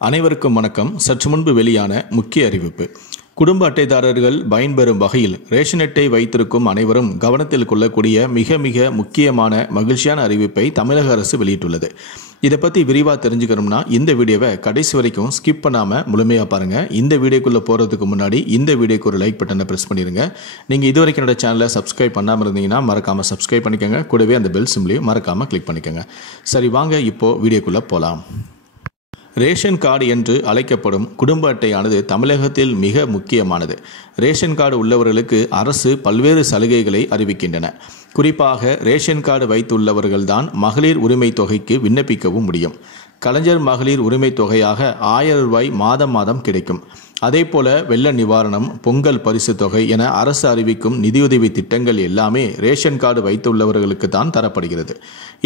அனைவருக்கும் வணக்கம். சற்று முன்பு வெளியான முக்கிய அறிவிப்பு. குடும்ப அட்டைதாரர்கள் பயன்பெறும் வகையில் ரேஷன் அட்டை வைத்திருக்கும் அனைவரும் கவனத்தில் கொள்ளக்கூடிய மிக மிக முக்கியமான மகிழ்ச்சியான அறிவிப்பை தமிழக அரசு வெளியிட்டுள்ளது. இதை பற்றி விரிவாக தெரிஞ்சுக்கணும்னா இந்த வீடியோவை கடைசி வரைக்கும் ஸ்கிப் பண்ணாமல் முழுமையாக பாருங்கள். இந்த வீடியோக்குள்ளே போகிறதுக்கு முன்னாடி இந்த வீடியோக்கு ஒரு லைக் பட்டனை ப்ரெஸ் பண்ணிடுங்க. நீங்கள் இது வரைக்கும் என்னோட சேனலை சப்ஸ்கிரைப் பண்ணாமல் இருந்தீங்கன்னா மறக்காமல் சப்ஸ்கிரைப் பண்ணிக்கோங்க. கூடவே அந்த பெல் சிம்லையும் மறக்காமல் கிளிக் பண்ணிக்கோங்க. சரி, வாங்க இப்போது வீடியோக்குள்ளே போகலாம். ரேஷன் கார்டு என்று அழைக்கப்படும் குடும்ப அட்டையானது தமிழகத்தில் மிக முக்கியமானது. ரேஷன் கார்டு உள்ளவர்களுக்கு அரசு பல்வேறு சலுகைகளை அறிவிக்கின்றன. குறிப்பாக ரேஷன் கார்டு வைத்துள்ளவர்கள்தான் மகளிர் உரிமை தொகைக்கு விண்ணப்பிக்கவும் முடியும். கலைஞர் மகளிர் உரிமை தொகையாக 1000 ரூபாய் மாதம் மாதம் கிடைக்கும். அதேபோல வெள்ள நிவாரணம், பொங்கல் பரிசு தொகை என அரசு அறிவிக்கும் நிதியுதவி திட்டங்கள் எல்லாமே ரேஷன் கார்டு வைத்துள்ளவர்களுக்கு தான் தரப்படுகிறது.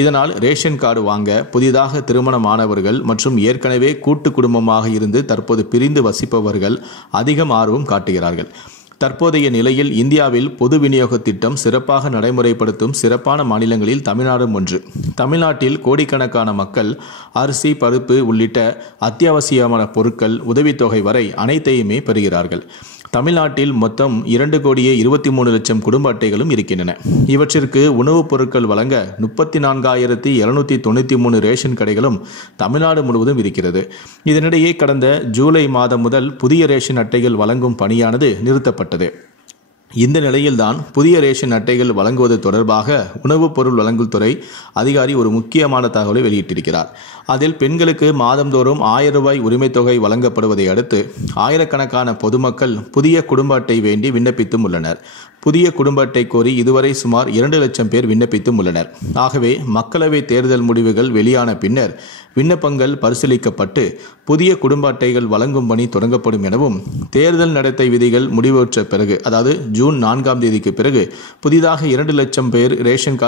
இதனால் ரேஷன் கார்டு வாங்க புதிதாக திருமணமானவர்கள் மற்றும் ஏற்கனவே கூட்டு குடும்பமாக இருந்து தற்போது பிரிந்து வசிப்பவர்கள் அதிகம் ஆர்வம் காட்டுகிறார்கள். தற்போதைய நிலையில் இந்தியாவில் பொது விநியோக திட்டம் சிறப்பாக நடைமுறைப்படுத்தும் சிறப்பான மாநிலங்களில் தமிழ்நாடும் ஒன்று. தமிழ்நாட்டில் கோடிக்கணக்கான மக்கள் அரிசி, பருப்பு உள்ளிட்ட அத்தியாவசியமான பொருட்கள், உதவித்தொகை வரை அனைத்தையுமே பெறுகிறார்கள். தமிழ்நாட்டில் மொத்தம் 2,23,00,000 குடும்ப அட்டைகளும் இருக்கின்றன. இவற்றிற்கு உணவுப் பொருட்கள் வழங்க 34,793 ரேஷன் கடைகளும் தமிழ்நாடு முழுவதும் இருக்கிறது. இதனிடையே கடந்த ஜூலை மாதம் முதல் புதிய ரேஷன் அட்டைகள் வழங்கும் பணியானது நிறுத்தப்பட்டது. இந்த நிலையில்தான் புதிய ரேஷன் அட்டைகள் வழங்குவது தொடர்பாக உணவுப் பொருள் வழங்கல் துறை அதிகாரி ஒரு முக்கியமான தகவலை வெளியிட்டிருக்கிறார். அதில் பெண்களுக்கு மாதந்தோறும் 1000 ரூபாய் உரிமைத் தொகை வழங்கப்படுவதை அடுத்து ஆயிரக்கணக்கான பொதுமக்கள் புதிய குடும்ப அட்டை வேண்டி விண்ணப்பித்தும் உள்ளனர். புதிய குடும்ப அட்டை கோரி இதுவரை சுமார் 2 லட்சம் பேர் விண்ணப்பித்தும் உள்ளனர். ஆகவே மக்களவை தேர்தல் முடிவுகள் வெளியான பின்னர் விண்ணப்பங்கள் பரிசீலிக்கப்பட்டு புதிய குடும்ப அட்டைகள் வழங்கும் பணி தொடங்கப்படும் எனவும், தேர்தல் நடத்தை விதிகள் முடிவுற்ற பிறகு, அதாவது ஜூன் 4ஆம் தேதிக்கு பிறகு புதிதாக 2 லட்சம் பேர் ரேஷன்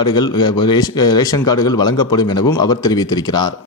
கார்டுகள் வழங்கப்படும் எனவும் அவர் தெரிவித்திருக்கிறார்.